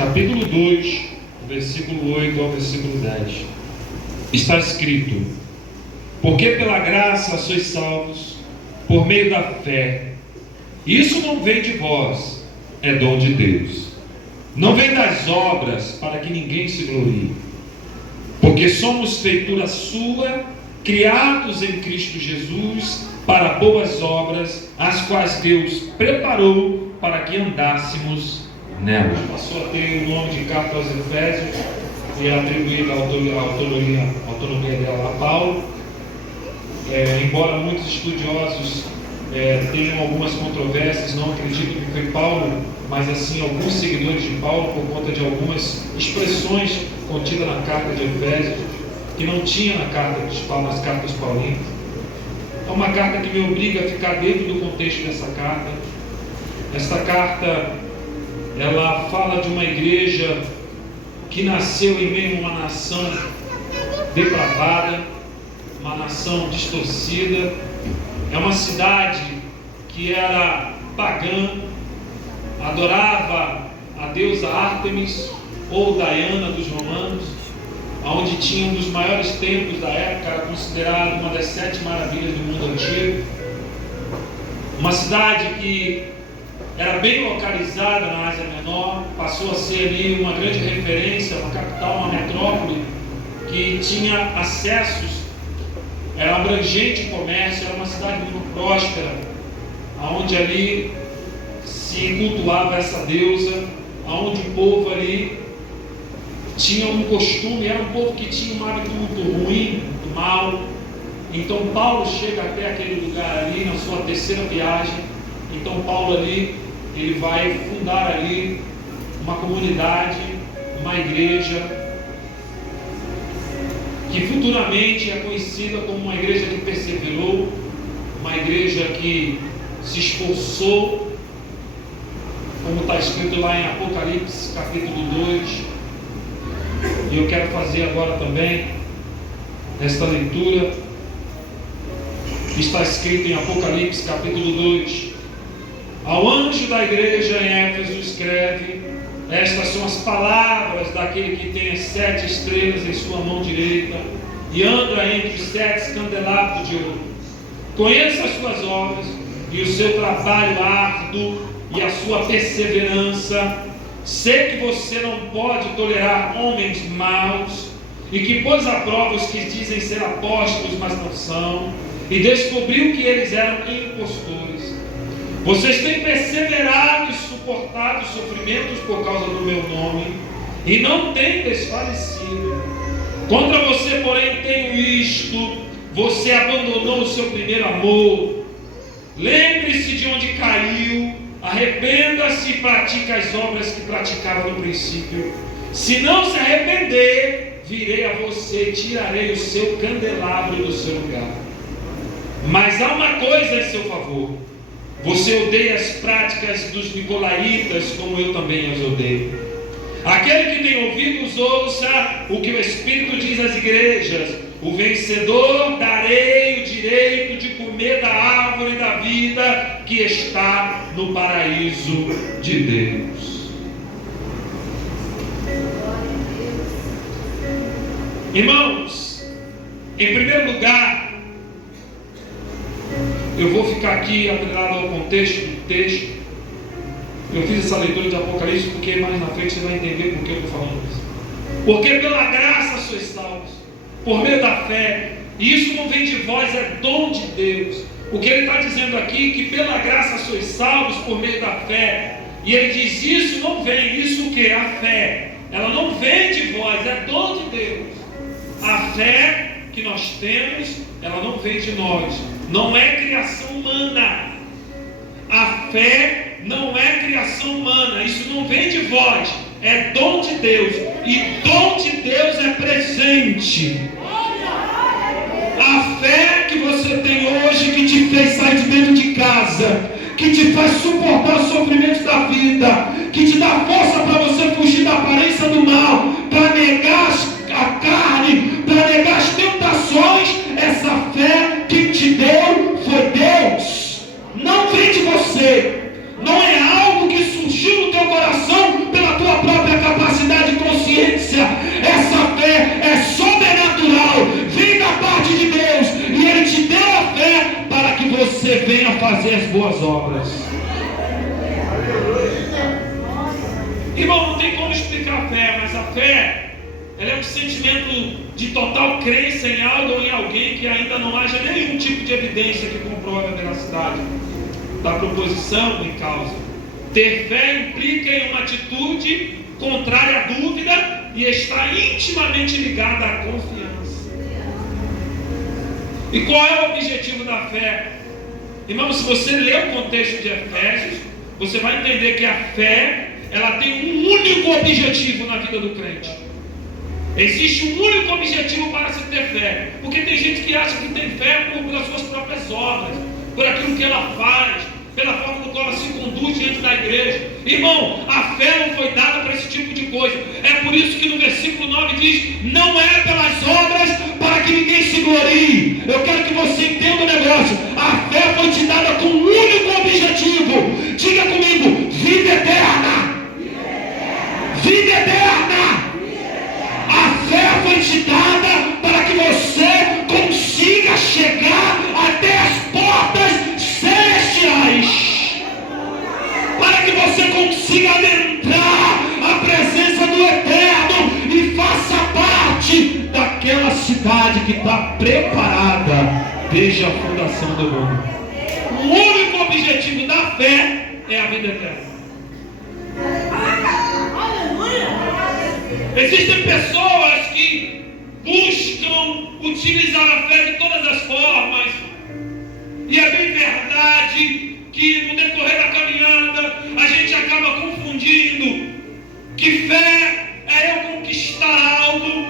capítulo 2, versículo 8 ao versículo 10. Está escrito: porque pela graça sois salvos, por meio da fé. Isso não vem de vós, é dom de Deus. Não vem das obras, para que ninguém se glorie. Porque somos feitura sua, criados em Cristo Jesus, para boas obras, as quais Deus preparou para que andássemos nelas. Passou a ter o nome de carta aos Efésios e é atribuída a autonomia dela a Paulo. Embora muitos estudiosos tenham algumas controvérsias, não acredito que foi Paulo, mas assim alguns seguidores de Paulo, por conta de algumas expressões contidas na carta de Efésios, que não tinha nas cartas paulinas. É uma carta que me obriga a ficar dentro do contexto dessa carta. Esta carta, ela fala de uma igreja que nasceu em meio a uma nação depravada, uma nação distorcida. É uma cidade que era pagã, adorava a deusa Ártemis ou Diana dos romanos, onde tinha um dos maiores templos da época, era considerado uma das 7 maravilhas do mundo antigo. Uma cidade que era bem localizada na Ásia Menor, passou a ser ali uma grande referência, uma capital, uma metrópole, que tinha acessos, era abrangente em comércio, era uma cidade muito próspera, onde ali se cultuava essa deusa, onde o povo ali tinha um costume, era um povo que tinha um hábito muito ruim, muito mal. Então Paulo chega até aquele lugar ali na sua 3ª viagem. Então Paulo ali, ele vai fundar ali uma comunidade, uma igreja, que futuramente é conhecida como uma igreja que perseverou, uma igreja que se esforçou, como está escrito lá em Apocalipse capítulo 2. E eu quero fazer agora também esta leitura que está escrito em Apocalipse capítulo 2. Ao anjo da igreja em Éfeso escreve: estas são as palavras daquele que tem as 7 estrelas em sua mão direita e anda entre os 7 candelabros de ouro. Conheça as suas obras e o seu trabalho árduo e a sua perseverança. Sei que você não pode tolerar homens maus e que pôs à prova os que dizem ser apóstolos, mas não são, e descobriu que eles eram impostores. Vocês têm perseverado e suportado sofrimentos por causa do meu nome e não têm desfalecido. Contra você, porém, tenho isto: você abandonou o seu primeiro amor. Lembre-se de onde caiu, arrependa-se e pratique as obras que praticava no princípio. Se não se arrepender, virei a você e tirarei o seu candelabro do seu lugar. Mas há uma coisa em seu favor: você odeia as práticas dos nicolaítas, como eu também as odeio. Aquele que tem ouvidos, ouça o que o Espírito diz às igrejas: o vencedor darei o direito de comer da árvore da vida que está no paraíso de Deus. Irmãos, em primeiro lugar, eu vou ficar aqui atrelado ao contexto do texto. Eu fiz essa leitura de Apocalipse porque mais na frente você vai entender por que eu estou falando isso. Porque pela graça sois salvos, por meio da fé, e isso não vem de vós, é dom de Deus. O que ele está dizendo aqui, que pela graça sois salvos por meio da fé, e ele diz: isso não vem, isso o que? A fé, ela não vem de vós, é dom de Deus. A fé que nós temos, ela não vem de nós, não é criação humana. A fé não é criação humana, isso não vem de vós, é dom de Deus, e dom de Deus é presente. A fé que você tem hoje, que te fez sair de dentro de casa, que te faz suportar os sofrimentos da vida, que te dá força para você fugir da aparência do mal, para negar a carne, para negar as tentações, essa fé que te deu foi Deus, não vem de você, não é algo que surgiu no teu coração pela tua própria capacidade. obras. Irmão, não tem como explicar a fé, mas a fé, ela é um sentimento de total crença em algo ou em alguém que ainda não haja nenhum tipo de evidência que comprove a veracidade da proposição em causa. Ter fé implica em uma atitude contrária à dúvida e está intimamente ligada à confiança. E qual é o objetivo da fé? Irmão, se você ler o contexto de Efésios, você vai entender que a fé, ela tem um único objetivo na vida do crente. Existe um único objetivo para se ter fé. Porque tem gente que acha que tem fé pelas suas próprias obras, por aquilo que ela faz, pela forma como ela se conduz diante da igreja. Irmão, a fé não foi dada para esse tipo de coisa. É por isso que no versículo 9 diz: não é pelas obras para que ninguém se glorie. Eu quero que você entenda o negócio. A fé foi te dada com um único objetivo. Diga comigo: vida eterna. Vida eterna. A fé foi te dada para que você consiga chegar até as portas celestiais, para que você consiga adentrar a presença do Eterno e faça parte daquela cidade que está preparada desde a fundação do mundo. O único objetivo da fé é a vida eterna. Existem pessoas que buscam utilizar a fé de todas as formas, e é bem verdade que no decorrer da caminhada a gente acaba confundindo que fé é eu conquistar algo,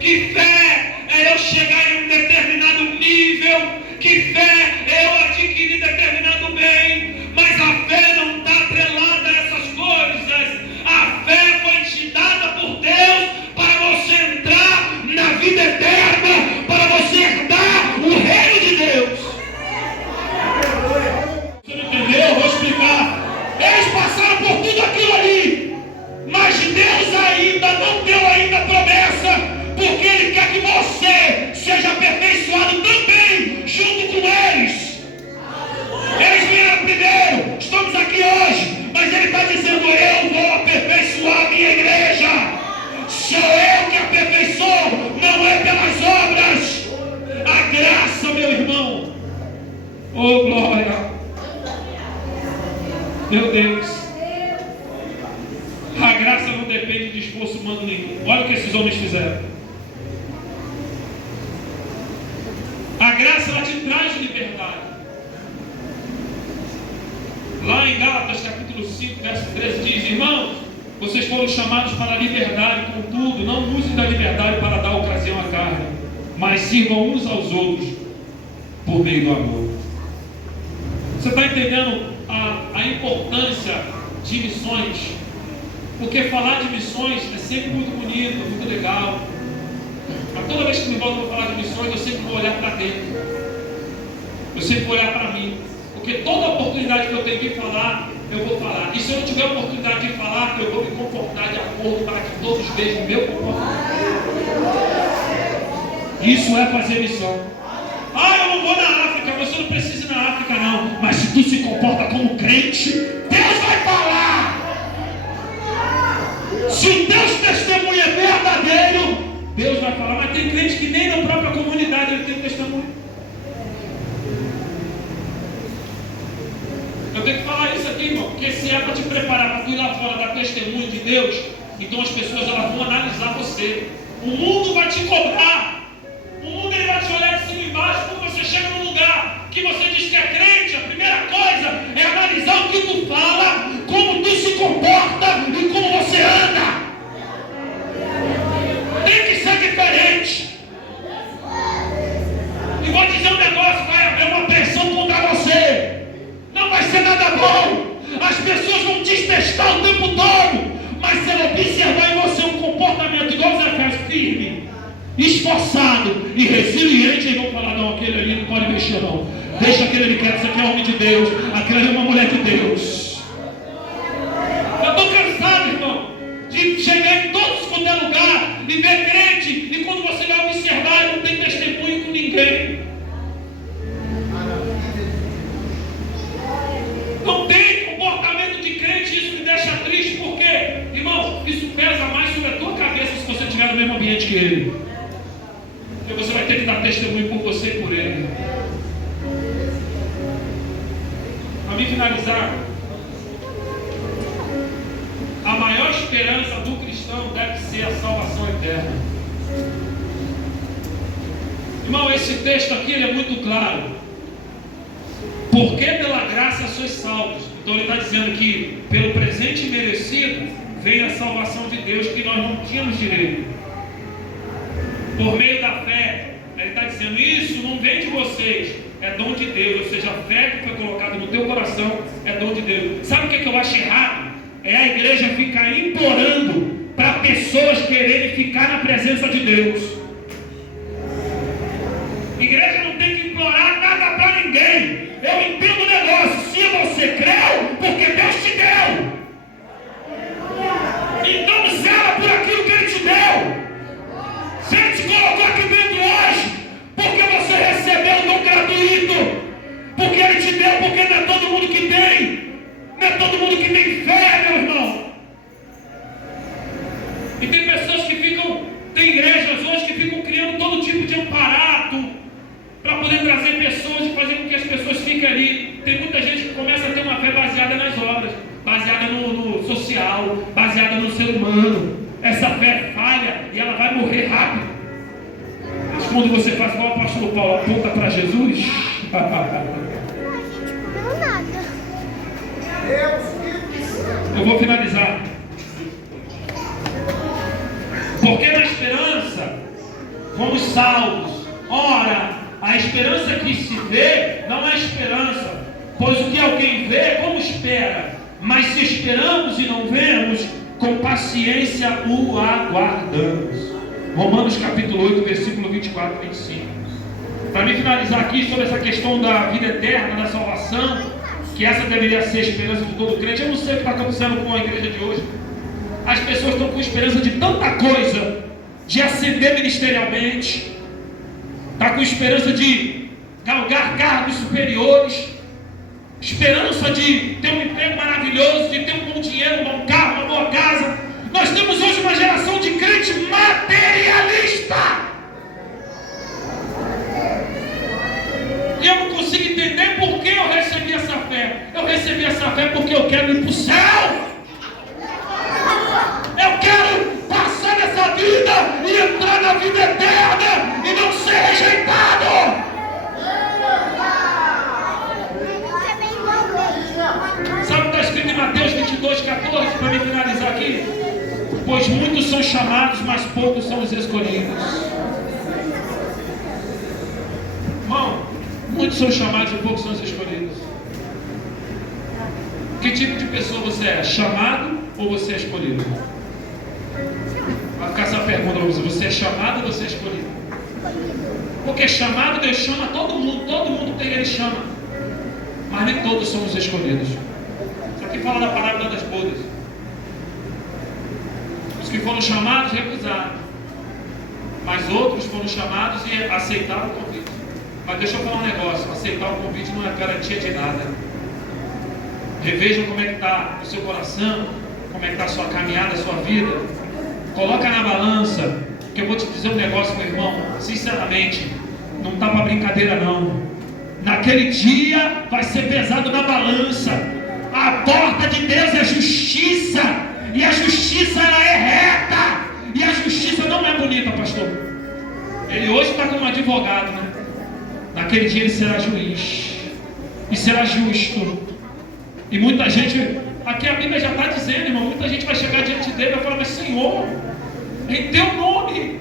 que fé é eu chegar em um determinado nível, que fé é eu adquirir determinado bem, mas a fé não está atrelada a essas coisas. A fé foi te dada por Deus para você entrar na vida eterna, para você herdar o reino de Deus. Você não entendeu? Eu vou explicar. Eles passaram por tudo aquilo ali, mas Deus ainda não deu ainda a promessa, porque Ele quer que você seja aperfeiçoado também junto com eles. Eles vieram primeiro, estamos aqui hoje, mas Ele está dizendo: eu vou aperfeiçoar a minha igreja. Sou eu que aperfeiçoo, não é pelas obras. A graça, meu irmão, oh glória, meu Deus, a graça não depende de esforço humano nenhum. Olha o que esses homens fizeram. A graça, ela te traz liberdade. Lá em Gálatas capítulo 5, verso 13 diz: irmãos, vocês foram chamados para a liberdade, contudo, não usem da liberdade para dar ocasião à carne, mas sirvam uns aos outros por meio do amor. Você está entendendo a importância de missões? Porque falar de missões é sempre muito bonito, muito legal. Mas toda vez que me volto para falar de missões, eu sempre vou olhar para dentro. Eu sempre vou olhar para mim. Porque toda oportunidade que eu tenho de falar, eu vou falar. E se eu não tiver oportunidade de falar, eu vou me comportar de acordo para que todos vejam o meu comportamento. Isso é fazer missão. Ah, eu não vou na África. Você não precisa ir na África não. Mas se tu se comporta como crente, Deus vai falar. Se o teu testemunho é verdadeiro, Deus vai falar. Mas tem crente que nem na própria comunidade ele tem testemunho. Eu tenho que falar isso aqui, irmão, porque se é para te preparar para tu ir lá fora dar testemunho de Deus, então as pessoas elas vão analisar você. O mundo vai te cobrar. O mundo ele vai te olhar de cima e embaixo. Quando você chega num lugar que você diz que é crente, a primeira coisa é analisar o que tu fala, como tu se comporta e como você anda. Tem que ser diferente. E vou dizer um negócio, vai haver uma pressão contra você. Não vai ser nada bom. As pessoas vão te testar o tempo todo. Mas se ela observar em você um comportamento igual Zé Faz, firme, esforçado e resiliente, eles vão falar: não, aquele ali não pode mexer não. Deixa aquele ali quieto, isso aqui é homem de Deus, aquele ali é uma mulher de Deus. Eu estou cansado, irmão, de chegar em todos quanto é lugar e ver crente, e quando você vai observar, não tem testemunho com ninguém. que ele. Porque você vai ter que dar testemunho por você e por ele. Para me finalizar, a maior esperança do cristão deve ser a salvação eterna. Irmão, esse texto aqui ele é muito claro. Porque pela graça sois salvos. Então ele está dizendo que pelo presente merecido vem a salvação de Deus que nós não tínhamos direito. Por meio da fé, ele está dizendo, isso não vem de vocês, é dom de Deus. Ou seja, a fé que foi colocada no teu coração é dom de Deus. Sabe o que eu acho errado? É a igreja ficar implorando para pessoas quererem ficar na presença de Deus. Igreja não tem que implorar nada para ninguém. Eu entendo o negócio. Se você creu, porque Deus te deu. Então zela por aquilo que Ele te deu. Se Ele te colocou aqui dentro hoje, porque você recebeu um dom gratuito, porque Ele te deu, porque não é todo mundo que tem. Não é todo mundo que tem fé, meu irmão. E tem pessoas que ficam, tem igrejas hoje que ficam criando todo tipo de aparato para poder trazer pessoas e fazer com que as pessoas fiquem ali. Tem muita gente que começa a ter uma fé baseada nas obras, baseada no social, baseada no ser humano. Essa fé falha e ela vai morrer rápido. Mas quando você faz igual o apóstolo Paulo, aponta para Jesus. Eu vou finalizar. Porque na esperança fomos salvos. Ora, a esperança que se vê não é esperança, pois o que alguém vê, como espera? Mas se esperamos e não vemos, com paciência o aguardamos. Romanos capítulo 8, versículo 24 e 25. Para me finalizar aqui sobre essa questão da vida eterna, da salvação, que essa deveria ser a esperança de todo crente. Eu não sei o que está acontecendo com a igreja de hoje. As pessoas estão com esperança de tanta coisa, de ascender ministerialmente, está com esperança de galgar cargos superiores, esperança de ter um emprego maravilhoso, de ter um bom dinheiro, um bom carro, uma boa casa. Nós temos hoje uma geração de crente materialista. E eu não consigo entender por que eu recebi essa fé. Eu recebi essa fé porque eu quero ir para o céu. Eu quero passar nessa vida e entrar na vida eterna e não ser rejeitado. Sabe o que está escrito em Mateus 22, 14? Para me finalizar aqui. Pois muitos são chamados, mas poucos são os escolhidos. Irmão, muitos são chamados e poucos são os escolhidos. Que tipo de pessoa você é? Chamado ou você é escolhido? Vai ficar essa pergunta para você. Você é chamado ou você é escolhido? Porque chamado, Deus chama todo mundo tem, Ele chama. Mas nem todos são os escolhidos. Isso aqui fala da parábola das bodas. Os que foram chamados recusaram, mas outros foram chamados e aceitaram o convite. Mas deixa eu falar um negócio: aceitar o convite não é garantia de nada. Revejam como é que está o seu coração, como é que está a sua caminhada, a sua vida. Coloca na balança, que eu vou te dizer um negócio, meu irmão, sinceramente, não está para brincadeira não. Naquele dia vai ser pesado na balança. A porta de Deus é justiça, e a justiça ela é reta, e a justiça não é bonita, pastor. Ele hoje está como advogado, né? Naquele dia ele será juiz e será justo. E muita gente, aqui a Bíblia já está dizendo, irmão, muita gente vai chegar diante dele e vai falar: mas Senhor, em teu nome,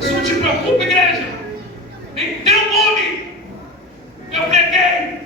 isso não te preocupa, igreja? Em teu nome eu preguei,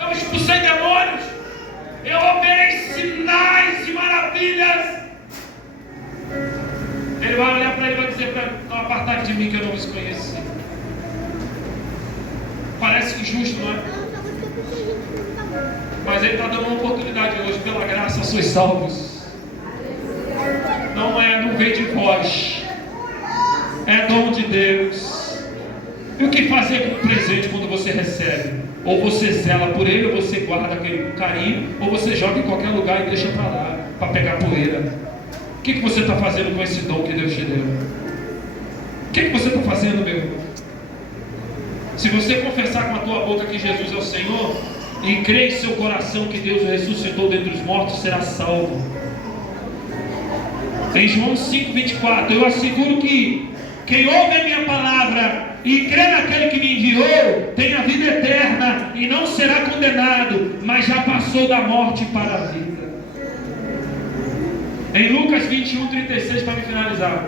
eu expulsei demônios, eu operei sinais e maravilhas. Ele vai olhar para ele e vai dizer: não, apartai de mim que eu não os conheci. Parece injusto, não é? Mas Ele está dando uma oportunidade hoje. Pela graça sois salvos. Não vem de vós, é dom de Deus. E o que fazer com o presente quando você recebe? Ou você zela por ele, ou você guarda aquele carinho, ou você joga em qualquer lugar e deixa para lá, para pegar poeira. O que você está fazendo com esse dom que Deus te deu? O que você está fazendo, meu irmão? Se você confessar com a tua boca que Jesus é o Senhor e crer em seu coração que Deus o ressuscitou dentre os mortos, será salvo. Em João 5,24, eu asseguro que quem ouve a minha palavra e crê naquele que me enviou, tem a vida eterna e não será condenado, mas já passou da morte para a vida. Em Lucas 21:36, para me finalizar,